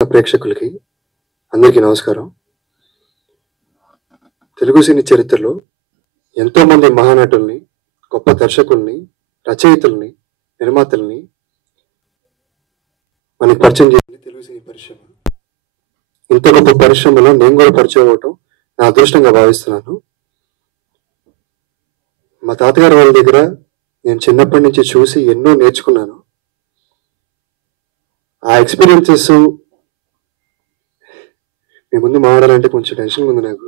ప్రేక్షకులకి అందరికీ నమస్కారం. తెలుగు సినీ చరిత్రలో ఎంతో మంది మహానటుల్ని, గొప్ప దర్శకుల్ని, రచయితల్ని, నిర్మాతల్ని మనకి పరిచయం చేసింది తెలుగు సినీ పరిశ్రమ. ఇంత గొప్ప పరిశ్రమలో నేను కూడా పరిచయం అవటం నా అదృష్టంగా భావిస్తున్నాను. మా తాతగారి వాళ్ళ దగ్గర నేను చిన్నప్పటి నుంచి చూసి ఎన్నో నేర్చుకున్నాను. ఆ ఎక్స్పీరియన్సెస్ మీ ముందు మాట్లాడాలంటే కొంచెం టెన్షన్ ఉంది నాకు.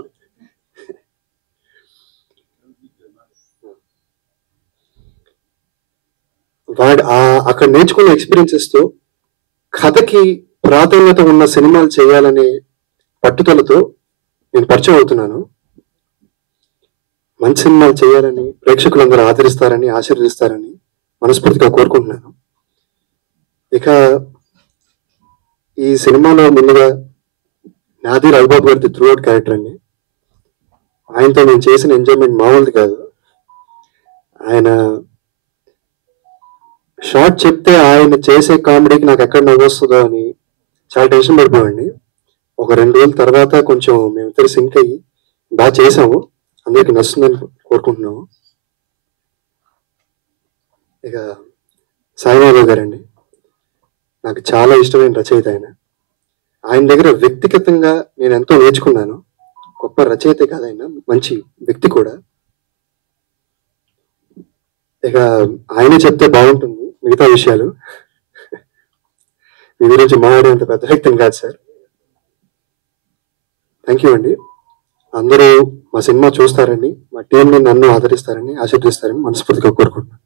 అక్కడ నేర్చుకున్న ఎక్స్పీరియన్సెస్తో కథకి ప్రాధాన్యత ఉన్న సినిమాలు చేయాలనే పట్టుదలతో నేను పరిచయం అవుతున్నాను. మంచి సినిమాలు చేయాలని, ప్రేక్షకులందరూ ఆదరిస్తారని, ఆశీర్వదిస్తారని మనస్ఫూర్తిగా కోరుకుంటున్నాను. ఇక ఈ సినిమాలో ముందుగా నాది రఘుబాబు గారి త్రూ అవుట్ క్యారెక్టర్ అండి. ఆయనతో నేను చేసిన ఎంజాయ్మెంట్ మామూలుది కాదు. ఆయన షార్ట్ చెప్తే ఆయన చేసే కామెడీకి నాకు ఎక్కడ నవ్వొస్తుందో అని చాలా టెన్షన్ పడిపోయండి. ఒక 2 రోజుల తర్వాత కొంచెం మేమిద్దరు సింక్ అయ్యి బాగా చేసాము. అందరికి నచ్చుతుందని కోరుకుంటున్నాము. ఇక సాయిబాబా గారండి, నాకు చాలా ఇష్టమైన రచయిత ఆయన. ఆయన దగ్గర వ్యక్తిగతంగా నేను ఎంతో నేర్చుకున్నాను. గొప్ప రచయిత కాదు ఆయన, మంచి వ్యక్తి కూడా. ఇక ఆయనే చెప్తే బాగుంటుంది మిగతా విషయాలు. మీ గురించి మాట్లాడేంత పెద్ద వ్యక్తిని కాదు సార్. థ్యాంక్ యూ అండి. అందరూ మా సినిమా చూస్తారని, మా టీంని నన్ను ఆదరిస్తారని, ఆశీర్వదిస్తారని మనస్ఫూర్తిగా కోరుకుంటున్నాను.